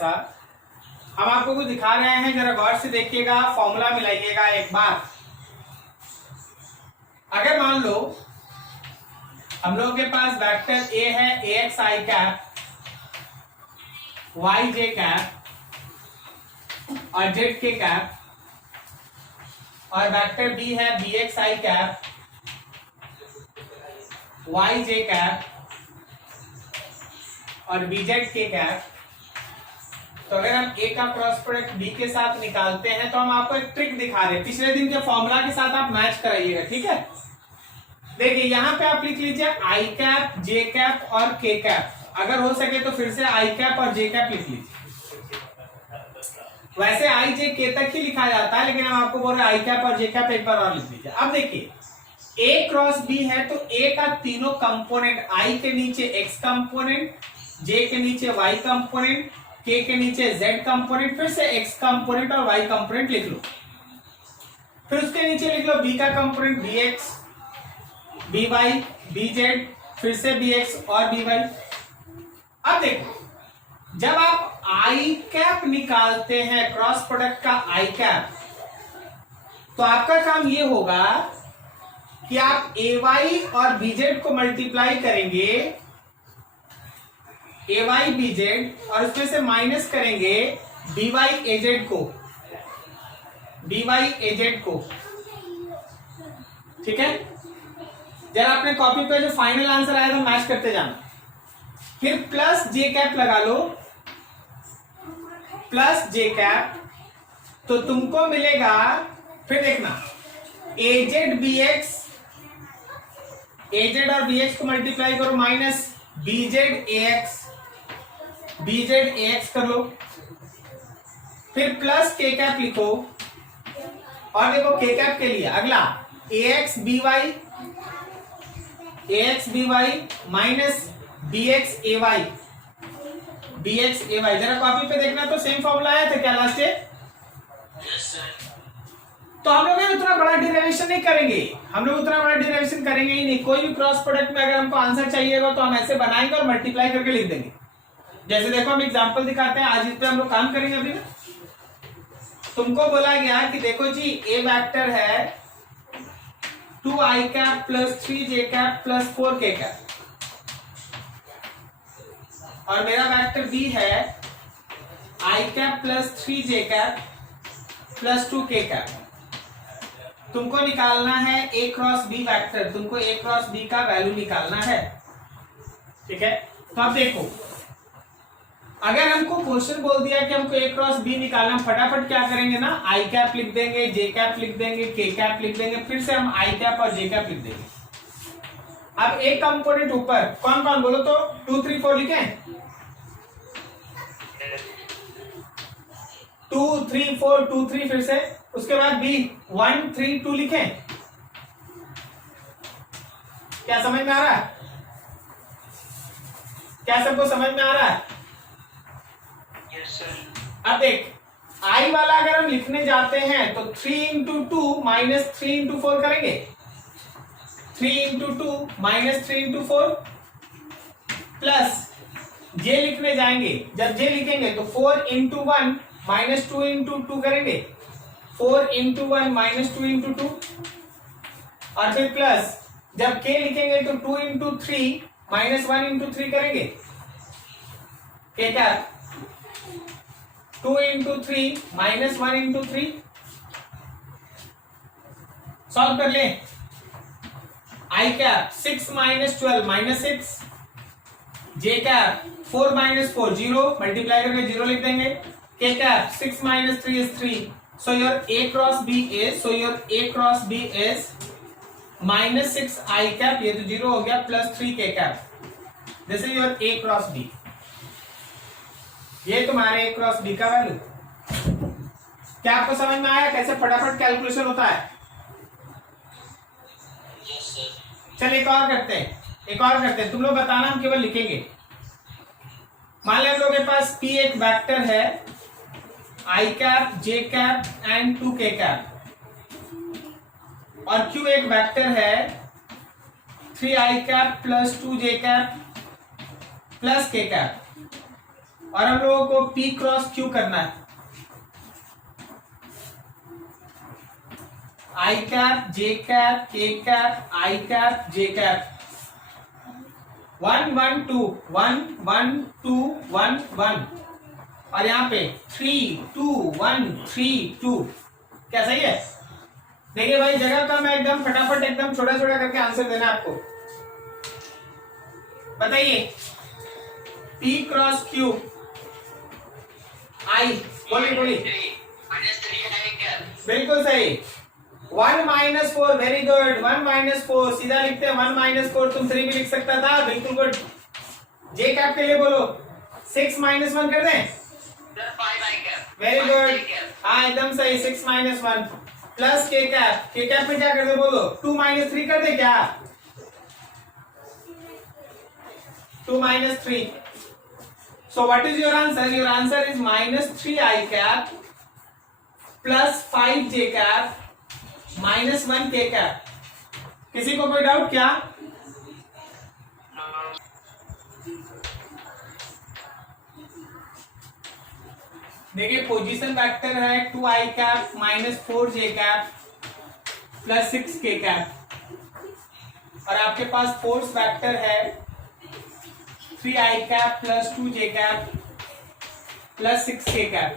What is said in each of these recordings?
जैसा हम आपको कुछ दिखा रहे हैं, जरा गौर से देखिएगा, फॉर्मूला मिलाइएगा एक बार। अगर मान लो हम लोगों के पास वेक्टर ए है ax i cap, y j cap और z k कैप, और वेक्टर बी है bx i cap, y j cap और bz k कैप। तो अगर हम ए का क्रॉस प्रोडक्ट बी के साथ निकालते हैं तो हम आपको एक ट्रिक दिखा रहे हैं, पिछले दिन के फॉर्मूला के साथ आप मैच कराइएगा, ठीक है। देखिए यहां पे आप लिख लीजिए आई कैप, जे कैप और के कैप। अगर हो सके तो फिर से आई कैप और जे कैप लिख लीजिए। वैसे आई जे के तक ही लिखा जाता है, लेकिन हम आपको बोल रहे हैं आई कैप और जे कैप एक बार और लिख लीजिए। अब देखिए ए क्रॉस बी है तो ए का तीनों कंपोनेंट, आई के नीचे एक्स कंपोनेंट, जे के नीचे वाई कंपोनेंट, के के नीचे z कंपोनेंट, फिर से x कंपोनेंट और y कंपोनेंट लिख लो। फिर उसके नीचे लिख लो b का कंपोनेंट bx, by, bz, फिर से bx और by। अब देखो जब आप i कैप निकालते हैं, क्रॉस प्रोडक्ट का i कैप, तो आपका काम ये होगा कि आप ay और bz को मल्टीप्लाई करेंगे, ay bz, और उसमें से माइनस करेंगे by az को, by az को, ठीक है। जरा अपने कॉपी पे जो फाइनल आंसर आया तो मैच करते जाना। फिर प्लस जे कैप लगा लो, प्लस जे कैप, तो तुमको मिलेगा, फिर देखना az bx, az और bx को मल्टीप्लाई करो, minus bz ax, bz ax कर लो, फिर प्लस के कैप लिखो, और देखो के कैप के लिए अगला ax by minus bx ay, जरा कॉपी पे देखना तो सेम फॉर्मूला आया था क्या लास्ट डे? तो हम लोग उतना बड़ा डिराइवेशन नहीं करेंगे, हम लोग उतना बड़ा डिराइवेशन करेंगे ही नहीं। कोई भी क्रॉस प्रोडक्ट में अगर हमको आंसर चाहिएगा तो हम ऐसे बनाएंगे और मल्टीप्लाई करके लिख देंगे। जैसे देखो हम एग्जांपल दिखाते हैं, आज इस पे हम लोग काम करेंगे। अभी तुमको बोला गया कि देखो जी ए वेक्टर है 2i cap plus 3j cap plus 4k cap, और मेरा वेक्टर बी है i cap plus 3j cap plus 2k cap. तुमको निकालना है ए क्रॉस बी वेक्टर, तुमको ए क्रॉस बी का वैल्यू निकालना है, ठीक है। तो अब देखो अगर हमको क्वेश्चन बोल दिया कि हमको ए क्रॉस बी निकालना, फटाफट क्या करेंगे ना, आई कैप लिख देंगे, जे कैप लिख देंगे, के कैप लिख देंगे, फिर से हम आई कैप और जे कैप लिख देंगे। अब एक कंपोनेंट ऊपर कौन कौन बोलो तो 2 3 4 लिखें, 2 3 4 2 3, फिर से उसके बाद बी 1 3 2 लिखें। क्या समझ में आ रहा है? क्या सबको समझ में आ रहा है? अब देख आई वाला अगर हम लिखने जाते हैं तो 3 इंटू 2 माइनस 3 इंटू 4 करेंगे, 3 इंटू 2 माइनस 3 इंटू 4, प्लस जे लिखने जाएंगे, जब जे लिखेंगे तो 4 इंटू 1 माइनस 2 इंटू 2 करेंगे, 4 इंटू 1 माइनस 2 इंटू 2, और फिर प्लस जब के लिखेंगे तो 2 इंटू 3 माइनस 1 इंटू 3 करेंगे, के क्या 2 इंटू 3 माइनस 1 इंटू 3, सॉल्व कर ले। आई कैप 6 माइनस 12 माइनस 6, जे कैप 4 माइनस 4 0, मल्टीप्लाई करके 0 लिख देंगे, के cap 6 minus 3 is 3, so your a cross b is minus 6 I cap, ये तो 0 हो गया, प्लस 3 के cap, this is your a cross b। ये तुम्हारे a क्रॉस b का वैल्यू। क्या आपको समझ में आया कैसे फटाफट कैलकुलेशन होता है? चल एक और करते हैं, तुम लोग बताना, हम केवल लिखेंगे। मान लें हम लोग के पास p एक वेक्टर है, i cap, j cap and 2k cap, और q एक वेक्टर है 3i cap plus 2j cap plus k cap. और हम लोगों को P क्रॉस Q करना है। I cap, J cap, K cap, I cap, J cap. 1 1 2 1 1 2 1 1 और यहाँ पे 3 2 1 3 2। क्या सही है? देखिए भाई, जगह कम है, एकदम फटाफट एकदम छोटा छोटा करके आंसर देना है आपको। बताइए P क्रॉस Q I, बोलिए बोलिए। बिल्कुल सही। 1 माइनस 4, वेरी गुड। 1 माइनस 4 सीधा लिखते हैं। 1 माइनस 4 तुम 3 भी लिख सकता था, बिल्कुल गुड। जे कैप के लिए बोलो 6 माइनस 1 कर दें। वेरी गुड, हाँ एकदम सही। 6 माइनस 1 प्लस के कैप। के कैप में क्या कर दे बोलो? 2 माइनस 3 कर दे क्या? 2 minus 3। So what is your answer? Your answer is minus 3 I cap plus 5 J cap minus 1 K cap। किसी को कोई डाउट क्या? देखिए पोजीशन वेक्टर है 2 I cap minus 4 J cap plus 6 K cap और आपके पास फोर्स वेक्टर है 3 I cap plus 2 J cap plus 6 K cap।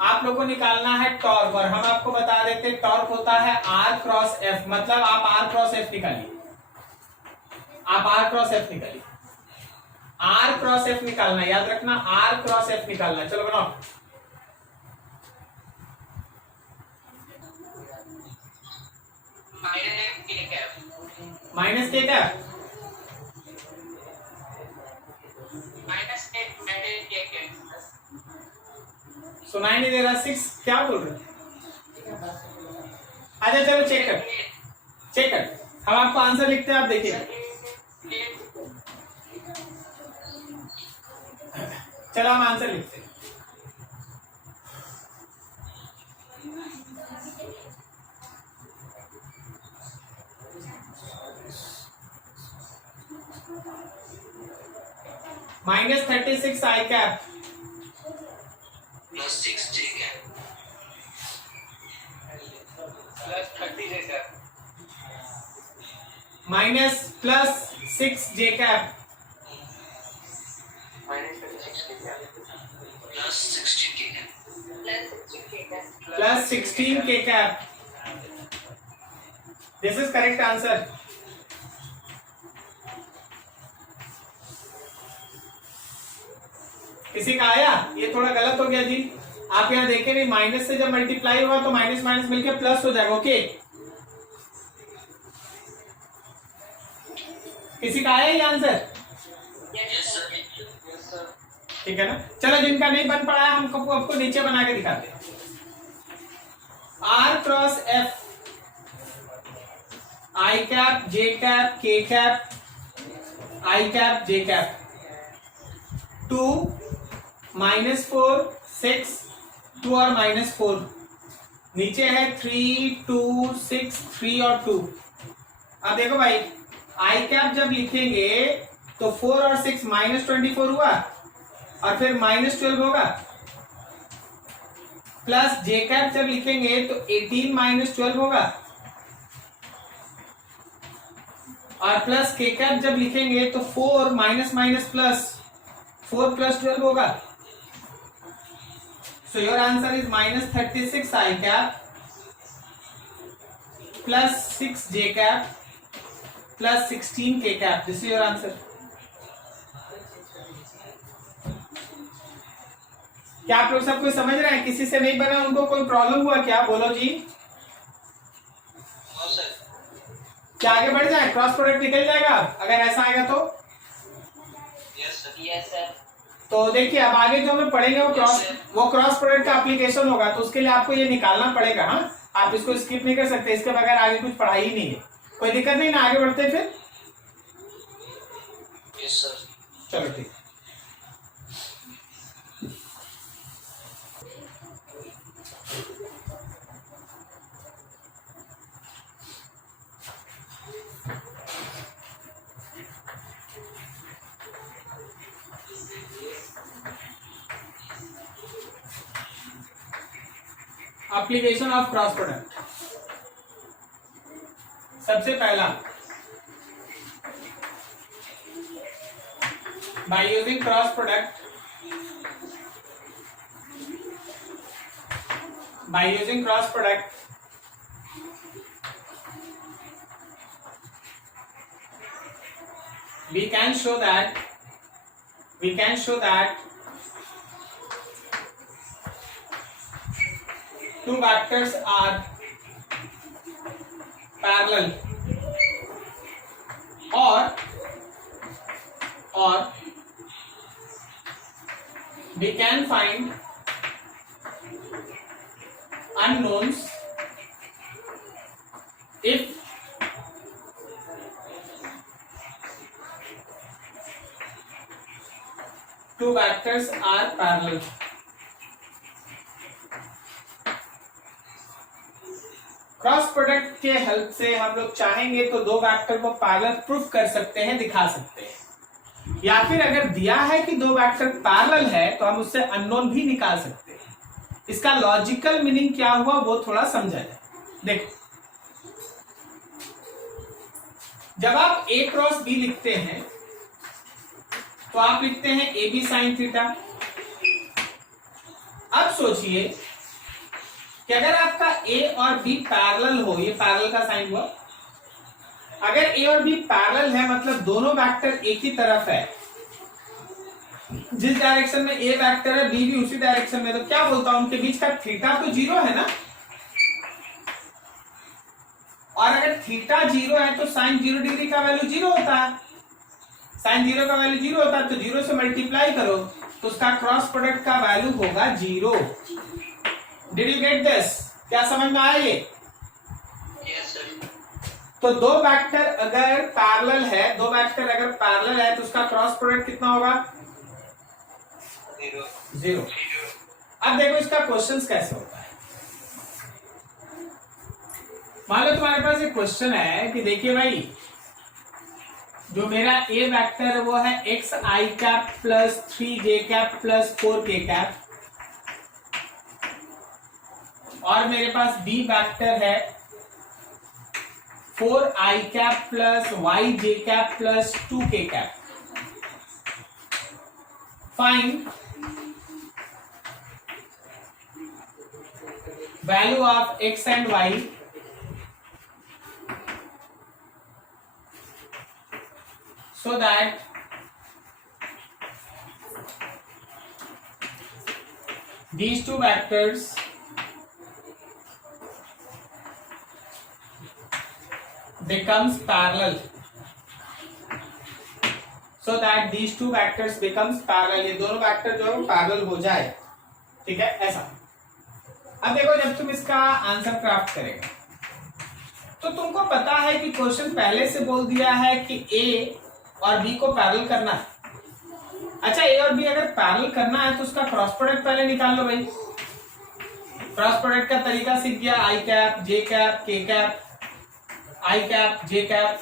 आप लोगों को निकालना है टॉर्क और हम आपको बता देते टॉर्क होता है R क्रॉस F। मतलब आप R क्रॉस F निकालिए, आप R क्रॉस F निकालिए। R क्रॉस F निकालना, याद रखना R क्रॉस F निकालना। चलो बनाओ। माइनस के कैप सुनाई नहीं दे रहा। 6 क्या बोल रहे? अच्छा चलो चेक कर, चेक कर। हम आपको आंसर लिखते हैं, आप देखिए। चलो हम आंसर लिखते हैं। Minus 36 I cap plus 6 J cap plus 30 J cap minus plus 6 J cap plus 16 K cap plus 16 K cap। This is correct answer. किसी का आया? ये थोड़ा गलत हो गया जी। आप यहाँ देखें नहीं, माइनस से जब मल्टीप्लाई होगा तो माइनस माइनस मिलके प्लस हो जाएगा। ओके, किसी का आया ये आंसर? ठीक है ना। चलो जिनका नहीं बन पड़ा है हम आपको नीचे बना के दिखाते हैं। R cross F I cap J cap K cap I cap J cap 2 minus 4 6 2 और माइनस 4 नीचे है 3 2 6 3 और 2। अब देखो भाई आई कैप जब लिखेंगे तो 4 और 6 माइनस 24 हुआ और फिर माइनस 12 होगा। प्लस जे कैप जब लिखेंगे तो 18 माइनस 12 होगा और प्लस के कैप जब लिखेंगे तो 4 माइनस माइनस प्लस 4 प्लस 12 होगा। So your answer is minus 36 I cap plus 6 J cap plus 16 K cap. This is your answer. क्या आप लोग सब कुछ समझ रहे हैं? किसी से नहीं बना, उनको कोई प्रॉब्लम हुआ क्या? बोलो जी। क्या आगे बढ़ जाए? क्रॉस प्रोडक्ट निकल जाएगा अगर ऐसा आएगा तो? yes sir। तो देखिए अब आगे जो हमें पढ़ेंगे वो क्रॉस प्रोडक्ट का एप्लीकेशन होगा, तो उसके लिए आपको ये निकालना पड़ेगा। हाँ, आप इसको स्किप नहीं कर सकते, इसके बगैर आगे कुछ पढ़ाई ही नहीं है। कोई दिक्कत नहीं ना, आगे बढ़ते फिर। yes sir। चलो ठीक। Application of cross product. सबसे पहला, by using cross product, by using cross product we can show that two vectors are parallel, or we can find unknowns if two vectors are parallel। Cross product के help से हम लोग चाहेंगे तो दो vector को पैरेलल प्रूफ कर सकते हैं, दिखा सकते हैं, या फिर अगर दिया है कि दो वेक्टर पैरेलल है तो हम उससे अननोन भी निकाल सकते हैं। इसका लॉजिकल मीनिंग क्या हुआ वो थोड़ा समझा जाए। देखो, जब आप ए क्रॉस बी लिखते हैं तो आप लिखते हैं ए बी साइन थीटा। अब सोचिए कि अगर आपका ए और बी पैरेलल हो, ये पैरेलल का साइन हुआ, अगर ए और बी पैरेलल है मतलब दोनों वेक्टर एक ही तरफ है, जिस डायरेक्शन में ए वेक्टर है बी भी उसी डायरेक्शन में, तो क्या बोलता हूं, उनके बीच का थीटा तो जीरो है ना। और अगर थीटा जीरो है तो साइन 0 डिग्री का वैल्यू जीरो होता है, साइन 0 का वैल्यू जीरो होता है, तो 0 से मल्टीप्लाई करो तो उसका क्रॉस प्रोडक्ट का वैल्यू होगा 0। Did you get this? क्या समझ में आया ये? Yes, sir. तो दो वेक्टर अगर पैरेलल है, दो वेक्टर अगर पैरेलल है तो उसका क्रॉस प्रोडक्ट कितना होगा? 0। अब देखो इसका क्वेश्चन कैसे होता है। मान लो तुम्हारे पास एक क्वेश्चन है कि देखिए भाई, जो मेरा ए वेक्टर है वो है x i cap plus 3j cap plus 4k cap, और मेरे पास बी वेक्टर है 4i cap plus yj cap plus 2k cap. Find value of x and y so that these two vectors becomes parallel, so that these two vectors becomes parallel, ये दोनों vector जो है parallel हो जाए, ठीक है, ऐसा। अब देखो, जब तुम इसका आंसर क्राफ्ट करेगा तो तुमको पता है कि क्वेश्चन पहले से बोल दिया है कि ए और बी को पैरेलल करना है। अच्छा, ए और बी अगर पैरेलल करना है तो उसका क्रॉस प्रोडक्ट पहले निकाल लो भाई। क्रॉस प्रोडक्ट का तरीका सीख गया, आई कैप जे कैप के कैप, आई कैप जे कैप।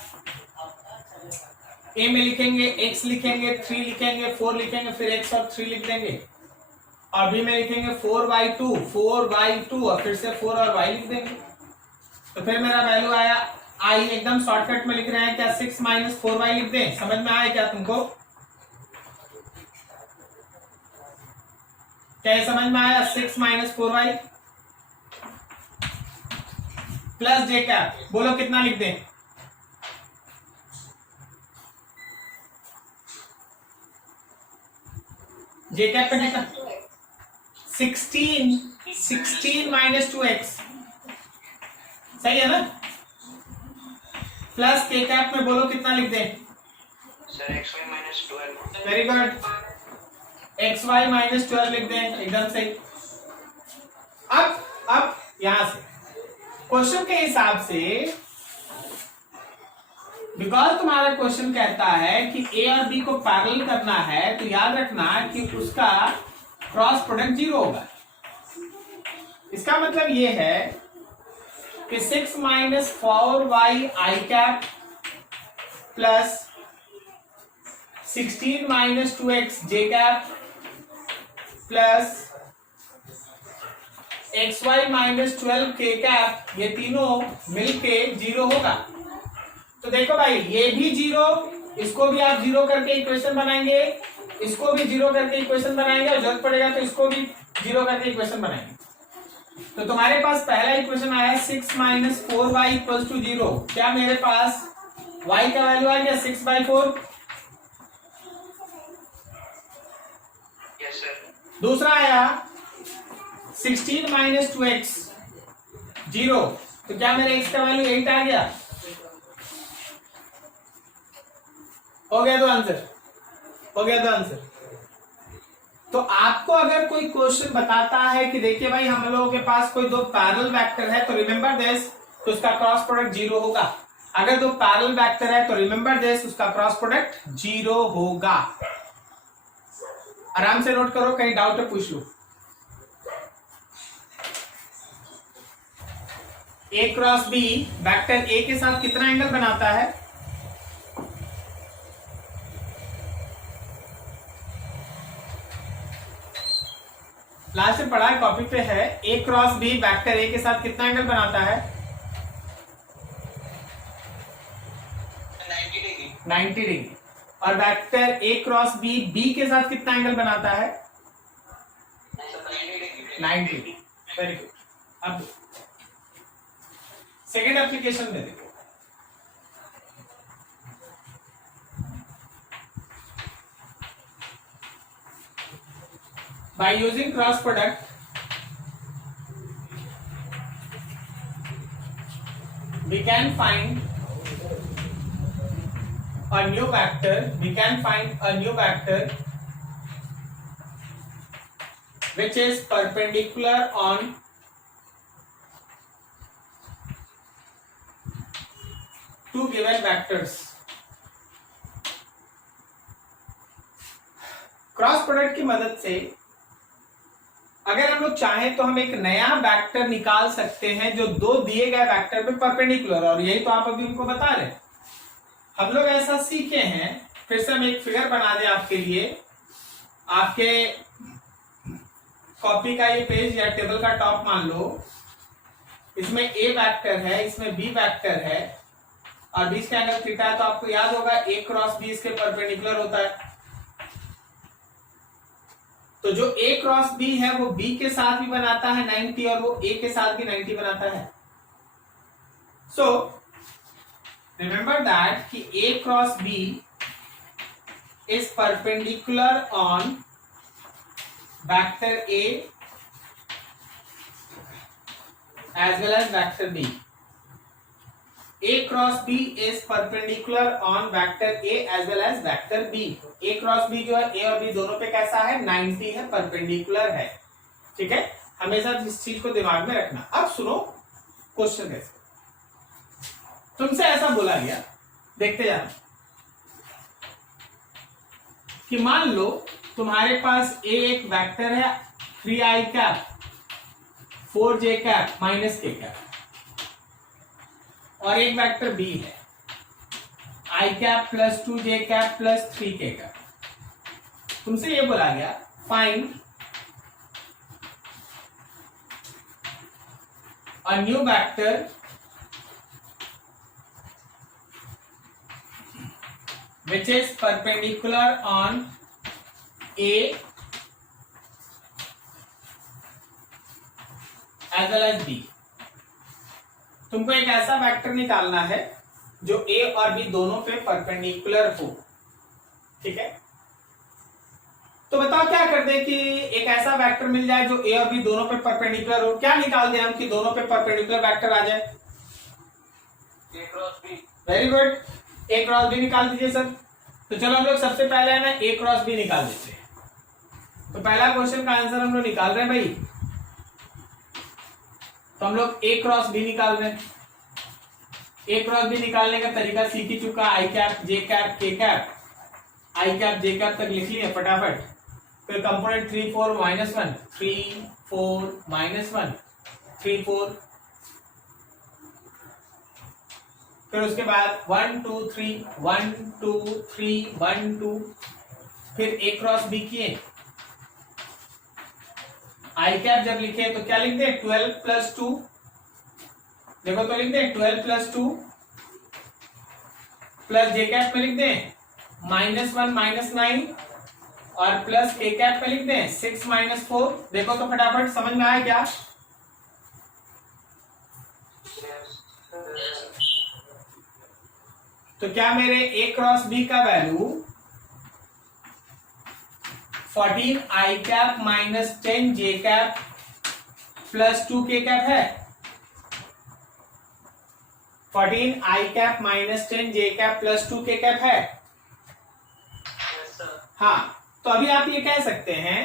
ए में लिखेंगे x लिखेंगे, 3 लिखेंगे, 4 लिखेंगे, फिर x और 3 लिख देंगे, और बी में लिखेंगे 4y2 और फिर से 4 और y लिख देंगे। तो फिर मेरा वैल्यू आया आई, एकदम शॉर्टकट में लिख रहे हैं क्या, 6 माइनस 4y लिख दें। समझ में आया क्या तुमको? क्या समझ में आया? 6 माइनस 4y प्लस जे कैप, बोलो कितना लिख दें? जे कैप पे कितना? 16 माइनस 2x, सही है ना। प्लस के कैप में बोलो कितना लिख दें? Sir xy minus 12। Very good, xy minus 12 लिख दें, एकदम सही। अब यहां से क्वेश्चन के हिसाब से, बिकॉज तुम्हारा क्वेश्चन कहता है कि ए और बी को पैरेलल करना है, तो याद रखना कि उसका क्रॉस प्रोडक्ट 0 होगा। इसका मतलब ये है कि 6 minus 4y i cap plus 16 minus 2x j cap plus x y minus 12 k cap, ये तीनों मिलके 0 होगा। तो देखो भाई ये भी 0, इसको भी आप 0 करके इक्वेशन बनाएंगे, इसको भी 0 करके इक्वेशन बनाएंगे, और जरूरत पड़ेगा तो इसको भी 0 करके इक्वेशन बनाएंगे। तो तुम्हारे पास पहला इक्वेशन आया 6 माइनस 4y इक्वल्स टू 0। क्या मेरे पास y का वैल्यू आ गया 6/4। Yes sir. दूसरा आया 16 माइनस 2x 0, तो क्या मेरे x का वैल्यू 8 आ गया। हो गया तो आंसर, हो गया तो आंसर। तो आपको अगर कोई क्वेश्चन बताता है कि देखिए भाई हम लोगों के पास कोई दो पैरेलल वेक्टर है तो रिमेंबर दिस, तो उसका क्रॉस प्रोडक्ट 0 होगा। अगर दो पैरेलल वेक्टर है तो रिमेंबर दिस, उसका क्रॉस प्रोडक्ट 0 होगा। आराम से नोट करो, कहीं डाउट है पूछ लो। ए क्रॉस बी वेक्टर ए के साथ कितना एंगल बनाता है। लास्ट में पढ़ा है, कॉपी पे है। A cross B vector A के साथ कितना एंगल बनाता है। 90 डिग्री। 90 डिग्री। और vector A cross B B के साथ कितना एंगल बनाता है। 90 डिग्री। Very good. अब सेकेंड एप्लीकेशन में देखो, by using cross product we can find a new vector, we can find a new vector which is perpendicular on two given vectors। Cross product की मदद से अगर हम लोग चाहें तो हम एक नया वेक्टर निकाल सकते हैं जो दो दिए गए वेक्टर पे परपेंडिकुलर, और यही तो आप अभी उनको बता रहे हैं। हम लोग ऐसा सीखे हैं, फिर से हम एक फिगर बना दें आपके लिए। आपके कॉपी का ये पेज या टेबल का टॉप मान लो, इसमें ए वेक्टर है, इसमें बी वेक्टर है, और बीच का एंगल थीटा है। तो आपको याद होगा ए क्रॉस बी इसके परपेंडिकुलर होता है। तो जो ए क्रॉस बी है वो बी के साथ भी बनाता है 90, और वो ए के साथ भी 90 बनाता है। सो रिमेंबर दैट कि A cross B is perpendicular on vector A as well as vector B. A cross B is perpendicular on vector A as well as vector B। A cross B जो है A और B दोनों पे कैसा है 90 है, perpendicular है। ठीक है, हमेशा इस चीज को दिमाग में रखना। अब सुनो क्वेश्चन कैसे, तुमसे ऐसा बोला गया, देखते जाना कि मान लो तुम्हारे पास A एक वेक्टर है 3i cap 4j cap minus k cap, और एक वेक्टर बी है i cap plus 2j cap plus 3k cap. तुमसे ये बोला गया find a new vector which is perpendicular on A as well as B। तुमको एक ऐसा वेक्टर निकालना है जो A और B दोनों पे परपेंडिकुलर हो। ठीक है, तो बताओ क्या कर दे कि एक ऐसा वेक्टर मिल जाए जो A और B दोनों पे परपेंडिकुलर हो। क्या निकाल दे हम कि दोनों पे परपेंडिकुलर वेक्टर आ जाए। A cross B। Very good, A cross B निकाल दीजिए सर। तो चलो हम लोग सबसे पहले है ना A क्रॉस B निकाल देते हैं। तो पहला क्वेश्चन का आंसर हम लोग निकाल रहे हैं भाई, तो हम लोग A क्रॉस B निकाल रहे हैं। A क्रॉस B निकालने का तरीका सीख ही चुका, आई कैप जे कैप के कैप, आई कैप जे कैप तक लिख लिया फटाफट। फिर कंपोनेंट 3 4 -1 3 4 -1 3 4, फिर उसके बाद 1 2 3 1 2 3 1 2, फिर A क्रॉस B किए, आई कैप जब लिखे तो क्या लिख दे 12 प्लस 2, देखो तो लिख दे 12 प्लस 2 प्लस जे कैप में लिख दे -1 -9 और प्लस के कैप में लिख दे 6 -4। देखो तो फटाफट समझ में आया क्या? तो क्या मेरे ए क्रॉस बी का value 14 I cap -10 J cap plus 2 K cap है? 14 I cap -10 J cap plus 2 K cap है? हाँ, तो अभी आप ये कह सकते हैं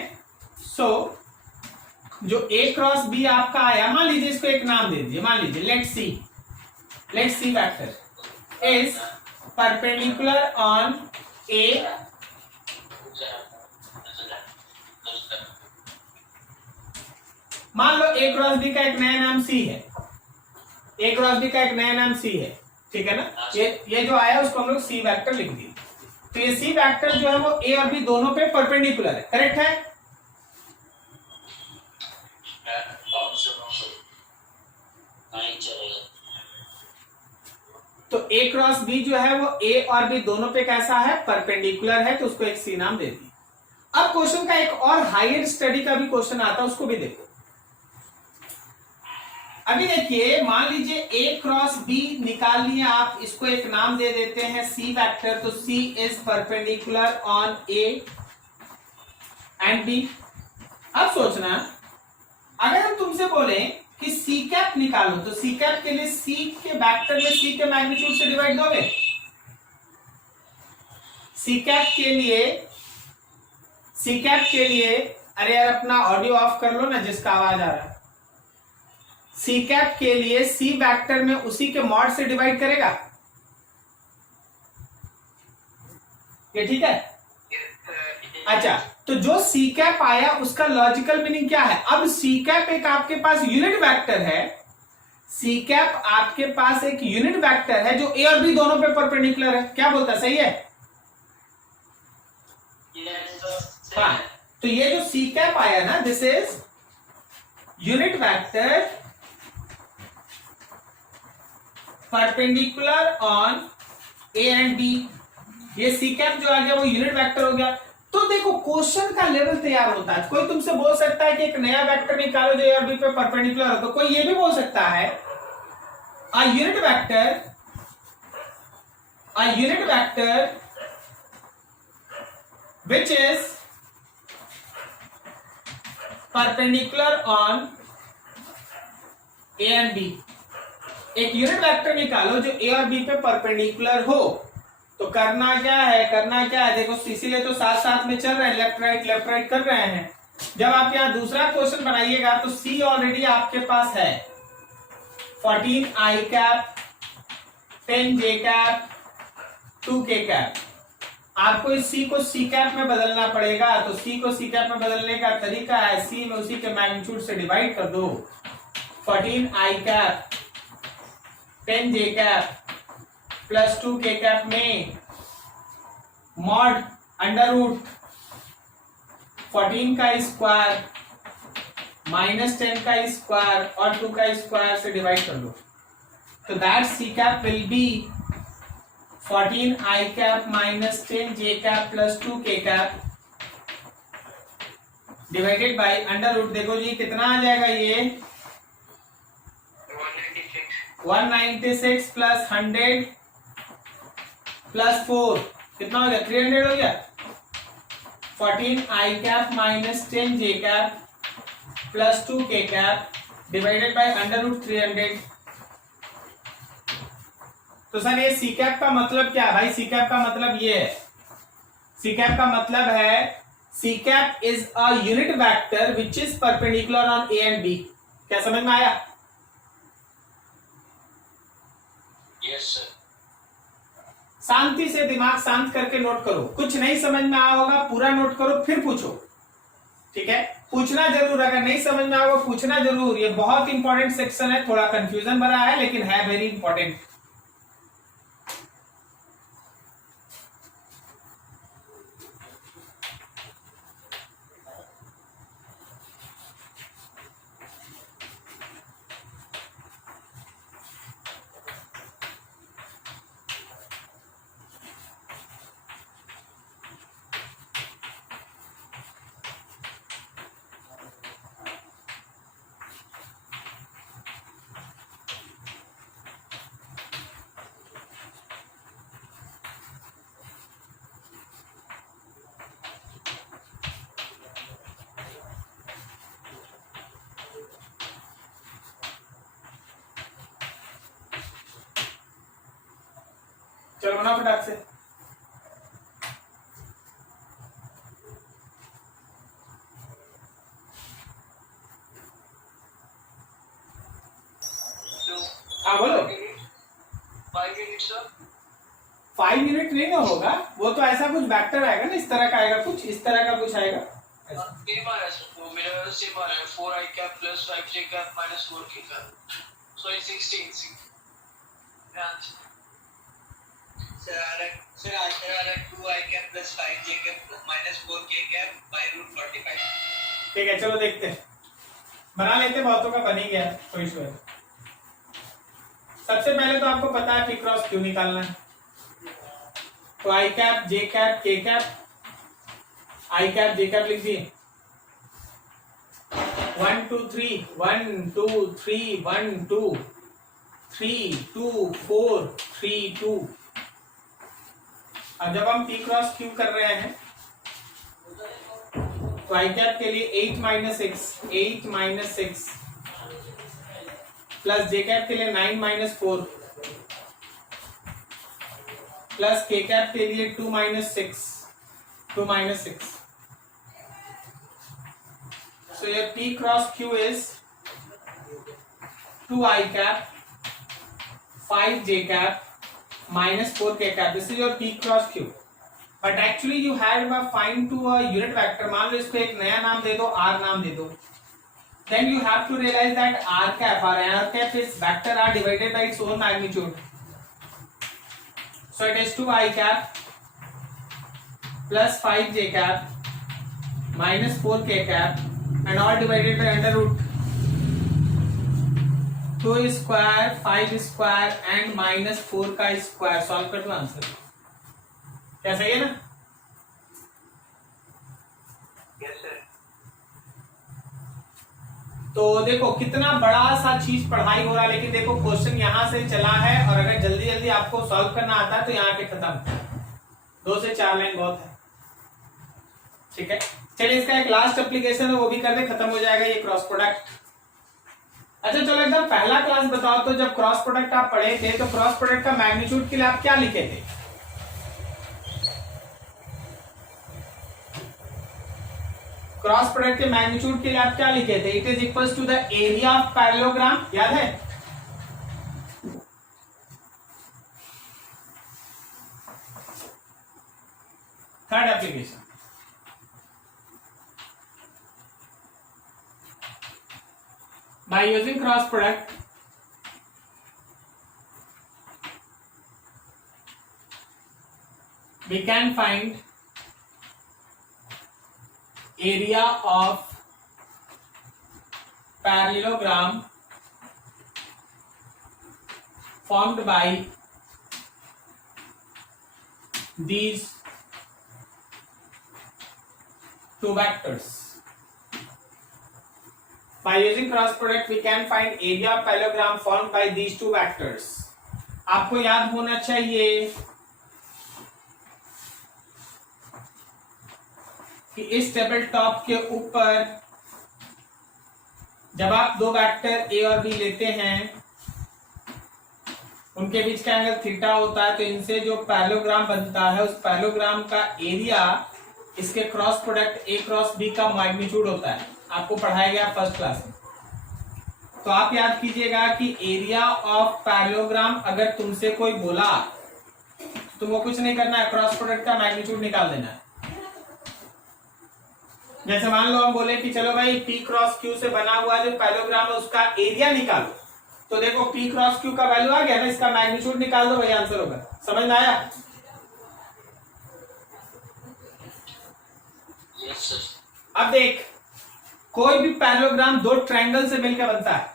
जो ए क्रॉस बी आपका आया, मान लीजिए इसको एक नाम दे दीजिए, मान लीजिए let C vector is perpendicular on A मान लो ए क्रॉस बी का एक नया नाम सी है, ए क्रॉस बी का एक नया नाम सी है, ठीक है ना? ये जो आया उसको हम लोग सी वेक्टर लिख दिए। तो ये सी वेक्टर जो है वो ए और बी दोनों पे परपेंडिकुलर है, करेक्ट है? तो ए क्रॉस बी जो है वो ए और बी दोनों पे कैसा है? परपेंडिकुलर है, तो उसको एक सी नाम दे दी। अब क्वेश्चन का एक और हायर स्टडी का भी क्वेश्चन आता है, उसको भी देखो। अभी देखिए, मान लीजिए ए क्रॉस बी निकाल लिया आप, इसको एक नाम दे देते हैं सी वेक्टर। तो C is perpendicular on A and B. अब सोचना, अगर हम तुमसे बोले कि सी कैप निकालो, तो सी कैप के लिए सी के वेक्टर में सी के मैग्नीट्यूड से डिवाइड दोगे? सी कैप के लिए अरे यार अपना ऑडियो ऑफ कर लो ना, जिसका आवाज आ रहा है। सी कैप के लिए सी वेक्टर में उसी के मॉड से डिवाइड करेगा, ये ठीक है? अच्छा, तो जो सी कैप आया उसका लॉजिकल मीनिंग क्या है? अब सी कैप एक आपके पास यूनिट वेक्टर है, सी कैप आपके पास एक यूनिट वेक्टर है जो ए और बी दोनों पे परपेंडिकुलर है। क्या बोलता, सही है? हाँ, तो ये जो सी कैप आया ना, this is unit vector perpendicular on A and B. ये सी कैप जो आ गया वो यूनिट वेक्टर हो गया। तो देखो क्वेश्चन का लेवल तैयार होता है। कोई तुमसे बोल सकता है कि एक नया वेक्टर निकालो जो ए और बी पे परपेंडिकुलर हो, तो कोई ये भी बोल सकता है अ unit vector which is perpendicular on A and B। एक यूनिट वेक्टर निकालो जो ए और बी पे परपेंडिकुलर हो। तो करना क्या है देखो, इसीलिए तो साथ साथ में चल रहे हैं, लेफ्ट राइट कर रहे हैं। जब आप यहाँ दूसरा क्वेश्चन बनाइएगा तो सी ऑलरेडी आपके पास है 14 I cap 10 J cap 2 K cap. आपको इस सी को सी कैप में बदलना पड़ेगा। तो सी को सी कैप में बदलने का तरीका है, सी में उसी के मैग्नीट्यूड से डिवाइड कर दो। 14 I cap 10 J cap plus 2 K cap में मॉड अंडर रूट 14 का स्क्वायर माइनस 10 का स्क्वायर और 2 का स्क्वायर से डिवाइड कर दो। तो that C cap will be 14 I cap minus 10 J cap plus 2 K cap divided by under root. देखो जी कितना आ जाएगा, ये 196 प्लस 100 प्लस 4 कितना हो गया, 300 हो गया। 14 I cap minus 10 J cap plus 2 K cap divided by under root 300। तो सर ये सी कैप का मतलब क्या है भाई? सी कैप का मतलब ये है, सी कैप का मतलब है C cap is a unit vector which is perpendicular on A and B. क्या समझ में आया? Yes sir. शांति से दिमाग शांत करके नोट करो। कुछ नहीं समझ में आया होगा पूरा नोट करो, फिर पूछो, ठीक है? पूछना जरूर, अगर नहीं समझ में आया पूछना जरूर। ये बहुत इंपॉर्टेंट सेक्शन है, थोड़ा कंफ्यूजन भरा है लेकिन है वेरी इंपॉर्टेंट। चलो बनाओ फटाक से। हाँ बोलो। 5 minutes sir. 5 मिनट नहीं ना होगा, वो तो ऐसा कुछ वेक्टर आएगा ना, इस तरह का आएगा, कुछ इस तरह का कुछ आएगा। सेम आ रहा है सर, वो मेरा सेम आ रहा है 4i cap plus 5j cap minus 4k cap, so it's 16 sir answer आ रहा है 2i cap plus 5j cap minus 4k cap by root 45। ठीक है चलो देखते हैं, बना लेते हैं, बहुतों का बन ही गया, कोई इशू है। सबसे पहले तो आपको पता है पी क्रॉस क्यू निकालना है, तो आई कैप जे कैप के कैप, आई कैप जे कैप लिख दिए। 1 2 3 1 2 3 1 2 3 2 4 3 2। अब जब हम पी क्रॉस क्यू कर रहे हैं तो आई कैप के लिए 8 माइनस 6 प्लस जे कैप के लिए 9 माइनस 4 प्लस के कैप के लिए 2 minus 6। So your P cross Q is 2i cap 5j cap minus 4k cap. This is your P cross Q. But actually you had find to a unit vector. मान लो इसको एक नया नाम दे दो, R नाम दे दो. Then you have to realize that R cap is vector R divided by its own magnitude. So it is 2i cap plus 5j cap minus 4k cap and all divided by under root 2 square 5 square and minus 4 का square. Solve कर दो answer, क्या सही है ना? Yes sir. तो देखो कितना बड़ा सा चीज पढ़ाई हो रहा है, लेकिन देखो क्वेश्चन यहां से चला है और अगर जल्दी जल्दी आपको सॉल्व करना आता है तो यहाँ पे खत्म, 2 से 4 लाइन बहुत है। ठीक है चलिए, इसका एक लास्ट एप्लीकेशन है वो भी कर दे, खत्म हो जाएगा ये क्रॉस प्रोडक्ट। अच्छा चलो एकदम पहला क्लास बताओ तो, जब क्रॉस प्रोडक्ट आप पढ़े थे तो क्रॉस प्रोडक्ट का मैग्नीट्यूड के लिए आप क्या लिखे थे? क्रॉस प्रोडक्ट के मैग्नीट्यूड के लिए आप क्या लिखे थे? It is equals to the area of parallelogram, याद है? Third application, by using cross product we can find area of parallelogram formed by these two vectors. By using cross product we can find area of parallelogram formed by these two vectors. आपको याद होना चाहिए कि इस table top के ऊपर जब आप दो वेक्टर ए और बी लेते हैं उनके बीच का एंगल थीटा होता है, तो इनसे जो पैरेललोग्राम बनता है उस पैरेललोग्राम का एरिया इसके cross product A cross B का मैग्नीट्यूड होता है। आपको पढ़ाया गया फर्स्ट क्लास में, तो आप याद कीजिएगा कि एरिया ऑफ पैरेललोग्राम अगर तुमसे कोई बोला तुमको कुछ नहीं करना है, क्रॉस प्रोडक्ट का मैग्नीट्यूड निकाल देना है। जैसे मान लो हम बोले कि चलो भाई P क्रॉस Q से बना हुआ जो पैरेललोग्राम है उसका एरिया निकालो, तो देखो P क्रॉस Q का वैल्यू आ गया ना, इसका मैग्नीट्यूड निकाल दो, वही आंसर होगा। समझ में आया? Yes sir. अब देख, कोई भी पैरेललोग्राम दो ट्रायंगल से मिलकर बनता है।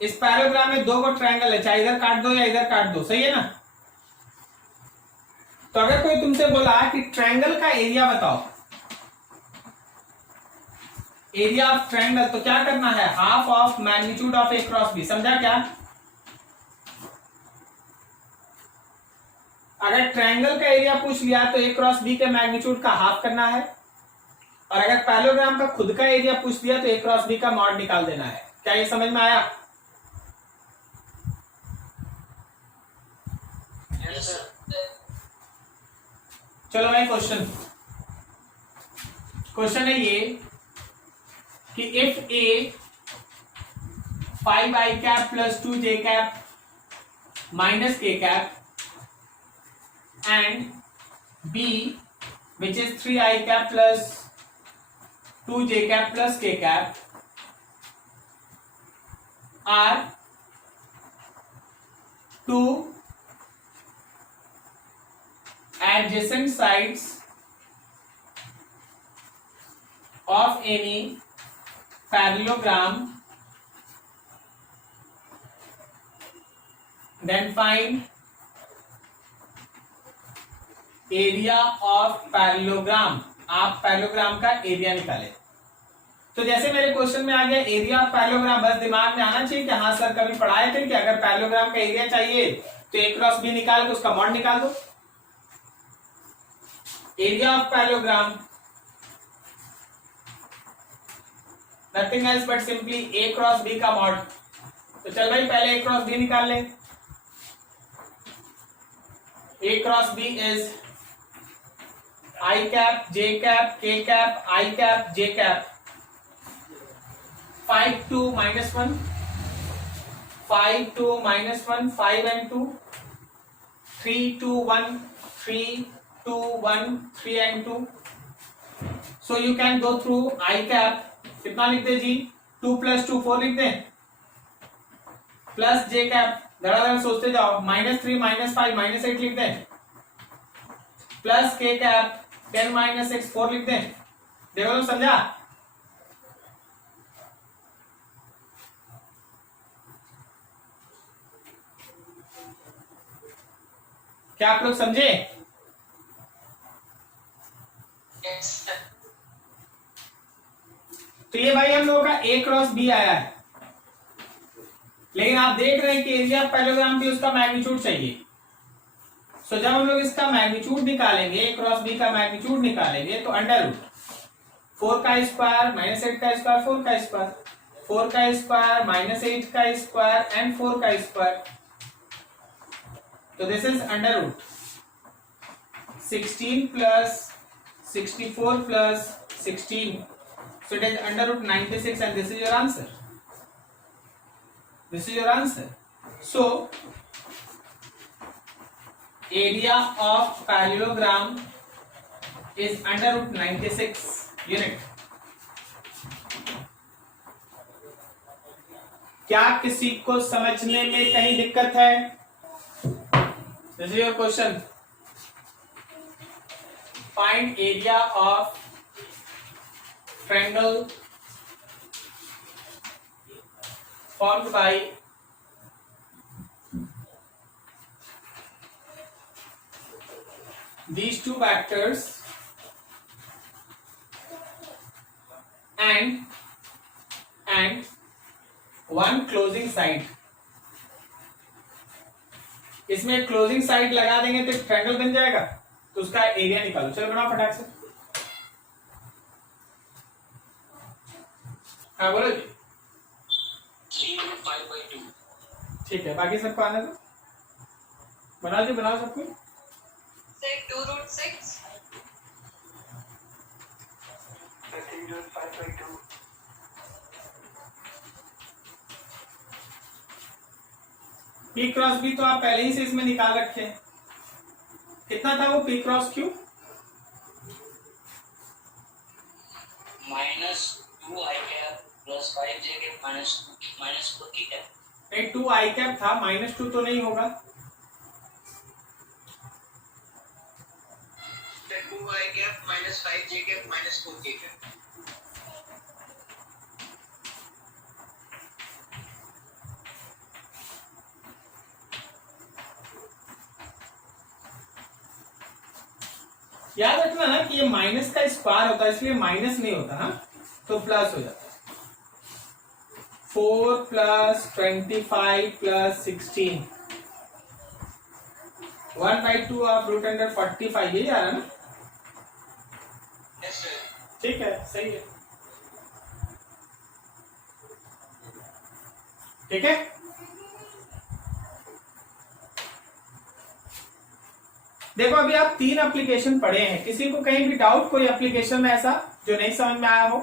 इस पैरेललोग्राम में दो को ट्रायंगल है, चाहे इधर काट दो या इधर काट दो, सही है ना? तो अगर कोई तुमसे बोला कि ट्रायंगल का एरिया बताओ, एरिया ऑफ ट्रायंगल, तो क्या करना है? Half of magnitude of A cross B. समझा क्या? अगर ट्रायंगल का एरिया पूछ लिया तो ए क्रॉस बी के मैग्नीट्यूड का हाफ करना है, और अगर पैरेललोग्राम का खुद का एरिया पूछ लिया तो ए क्रॉस बी का मॉड निकाल देना है। क्या ये समझ में आया? Yes, sir. चलो भाई क्वेश्चन है ये कि if A 5i cap plus 2j cap minus k cap and b which is 3i cap plus 2j cap plus k cap are two adjacent sides of any parallelogram, then find area of parallelogram. आप parallelogram का area निकाले। तो जैसे मेरे question में आ गया area of parallelogram, बस दिमाग में आना चाहिए कि हाँ सर कभी पढ़ाए थे कि अगर पैरेललोग्राम का एरिया चाहिए तो a क्रॉस बी निकाल के उसका मॉड निकाल दो। Area of parallelogram nothing else but simply a cross B का मॉड। तो चल भाई पहले a क्रॉस बी निकाल ले। a cross B is I cap, J cap, K cap, I cap, J cap. 5 2 minus 1, 5 2 minus 1, 5 and 2, 3 2 1, 3 2 1, 3 and 2. So you can go through I cap. कितना लिखते जी? 2 plus 2 4 लिखते हैं। प्लस J cap धड़ाधड़ सोचते जाओ, -3 -5 -8 लिखते हैं। प्लस K cap 10 - 6 4 लिख दें। देखो लोग समझा? क्या आप लोग समझे? Yes, sir. तो ये भाई हम लोगों का a क्रॉस b आया है, लेकिन आप देख रहे हैं कि एरिया पैरेललोग्राम भी उसका मैग्नीट्यूड चाहिए। तो जब हम लोग इसका मैग्नीट्यूड निकालेंगे, a क्रॉस b का मैग्नीट्यूड निकालेंगे तो अंडर रूट 4 का स्क्वायर -8 का स्क्वायर 4 का स्क्वायर 4 का स्क्वायर -8 का स्क्वायर एंड 4 का स्क्वायर। तो this is under root 16 plus 64 plus 16, so it is under root 96 and this is your answer. This is your answer. So area of parallelogram is under root 96 unit. क्या किसी को समझने में कहीं दिक्कत है? This is your question. Find area of triangle formed by these two vectors and one closing side. इसमें closing side लगा देंगे तो ट्रायंगल बन जाएगा। तो उसका एरिया निकालो। चलो बनाओ फटाक से। हाँ बोलो जी। 3/5/2. ठीक है, बाकी सबको आने दो। बनाओ जी, बनाओ सबको। Say 2√6. 13/5/2. पी क्रॉस बी तो आप पहले ही से इसमें निकाल रखे हैं। कितना था वो P cross Q? -2i cap plus 5j cap minus 4k cap. नहीं, 2i कैप था, -2 तो नहीं होगा। 2i cap minus 5j cap minus 4k cap. याद रखना ना कि ये माइनस का स्क्वायर होता है, इसलिए माइनस नहीं होता ना, तो प्लस हो जाता है। 4 plus 25 plus 16 1/2 of root under 45, यही आ रहा है ना? Yes, sir. ठीक है, सही है। ठीक है, देखो अभी आप 3 एप्लीकेशन पढ़े हैं, किसी को कहीं भी डाउट कोई एप्लीकेशन में ऐसा जो नहीं समझ में आया हो?